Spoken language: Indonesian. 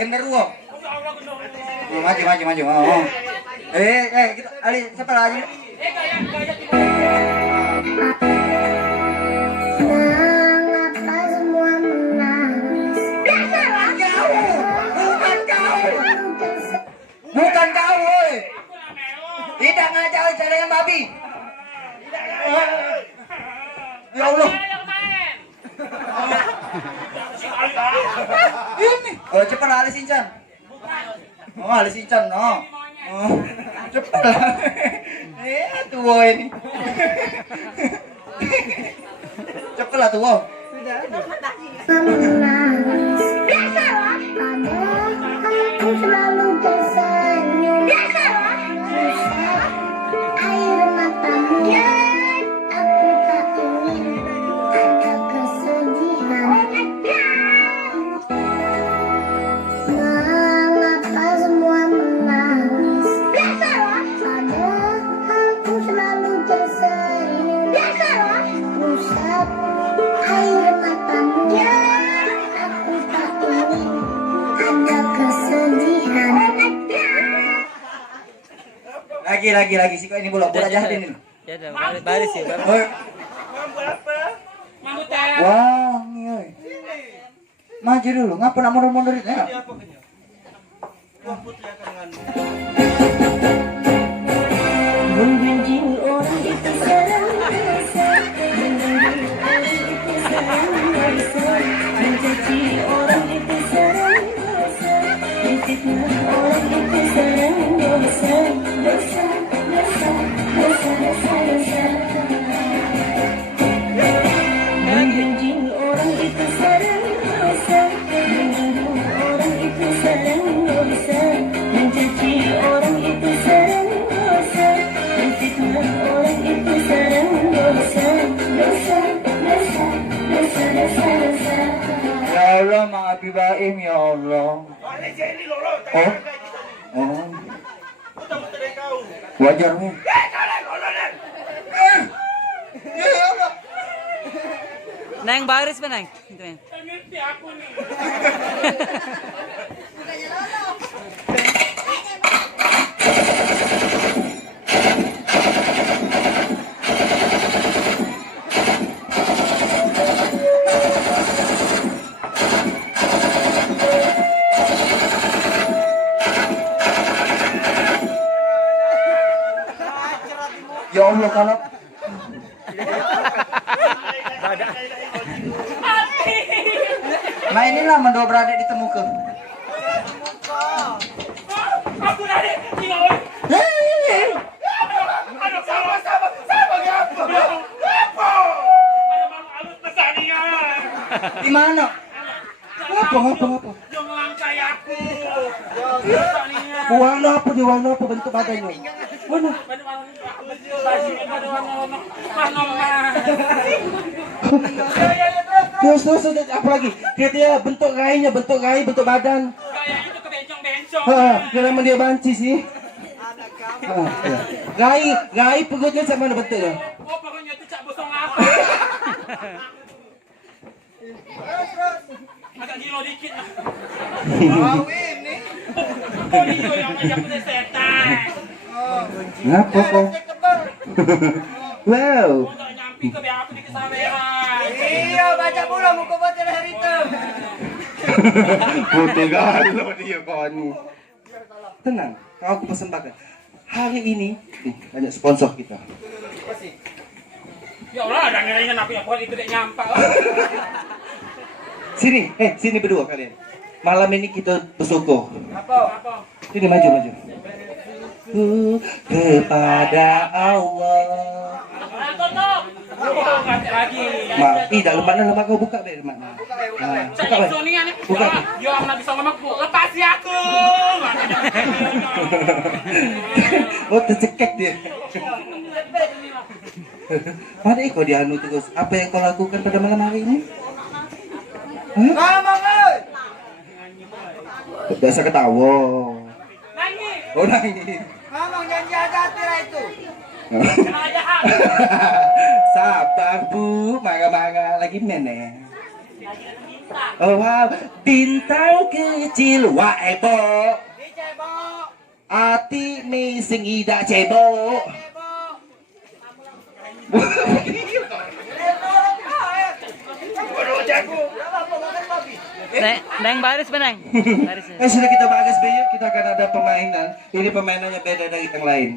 Genderuwo. Maju. Oh. Kita Ali siapa lagi? Mengapa semua menangis? Bukan kau, woi. Tidak ngajak cara yang babi. Ya Allah. Ini. Oh, cepat Ali Sinchan. Oh, Ali Sinchan, no. Oh, cepat. Tua ini. Cepatlah tua. Menangis. Padahal aku selalu tersenyum. Air matamu. Aku tak ingin ada kesedihan. Mengapa semua menangis? Padahal aku selalu tersenyum. Usap air matamu. Aku tak ingin ada kesedihan. Lagi sih kok ini bola jahat ini. Ya dah, baris ya. Wah, nih. Maju dulu, ngapa nak mundur itu ya? Membenci orang itu serang dosa, mengganggu orang itu serang dosa, mencaci orang itu serang dosa, menfitnah orang itu serang dosa, dosa. Membenci orang itu serang dosa, mengganggu orang itu serang dosa, mencaci orang itu serang dosa, menfitnah orang itu serang dosa, dosa. Ya Allah, maaf Ibrahim ya Allah. Oh. Wajar nih. Neng baris ba neng? Itu neng. Ya Allah kalau nah inilah mendobrak adik ditemukan. Aku dari Di mana? Apa? Yang melangkai aku. Warna apa bentuk badannya? Mana? Terus apa lagi? Dia bentuk rai, bentuk badan. Kayak itu kebencong-bencong. Kenapa dia banci sih? Rai perutnya sama mana bentuknya? Oh, pokoknya itu cak bosong apa? Agak gilo dikit lah. Wow ini. Oh, itu yang ngajak punya setan. Ngapa kok? Wow. Oh, tak nyampi ke biar aku di kesaweran. Iya, baca pula muka baca hari itu. Foto galo dia kawan. Tenang, kau aku persembahkan. Hari ini, nih, banyak sponsor kita. Ya Allah, ada ngelain aku yang buat itu dek nyampak. Sini berdua kalian. Malam ini kita bersyukur. Apa? Sini maju. Kepada Allah tutup. Lagi. Dah lemah kau buka be lemah. Buka Saya be. itu nih ane. Buka. Yo nggak bisa ngomong bu. Lepas ya aku. Oh tercekek dia. Mana kau dianu terus? Apa yang kau lakukan pada malam hari ini? Ngomong oi. Biasa ketawa. Nangis. Oh nangis. Ngomong janji hati-hati lah itu. Kenal aja hak. Sabar bu, mangga-mangga lagi meneh. Oh wow, bintang kecil wa ebo, Di cebok. ati mi sing ida cebok. Neng baris ba neng? Baris ya. Sudah kita bahas Bayu, kita akan ada permainan. Ini permainannya beda dari yang lain.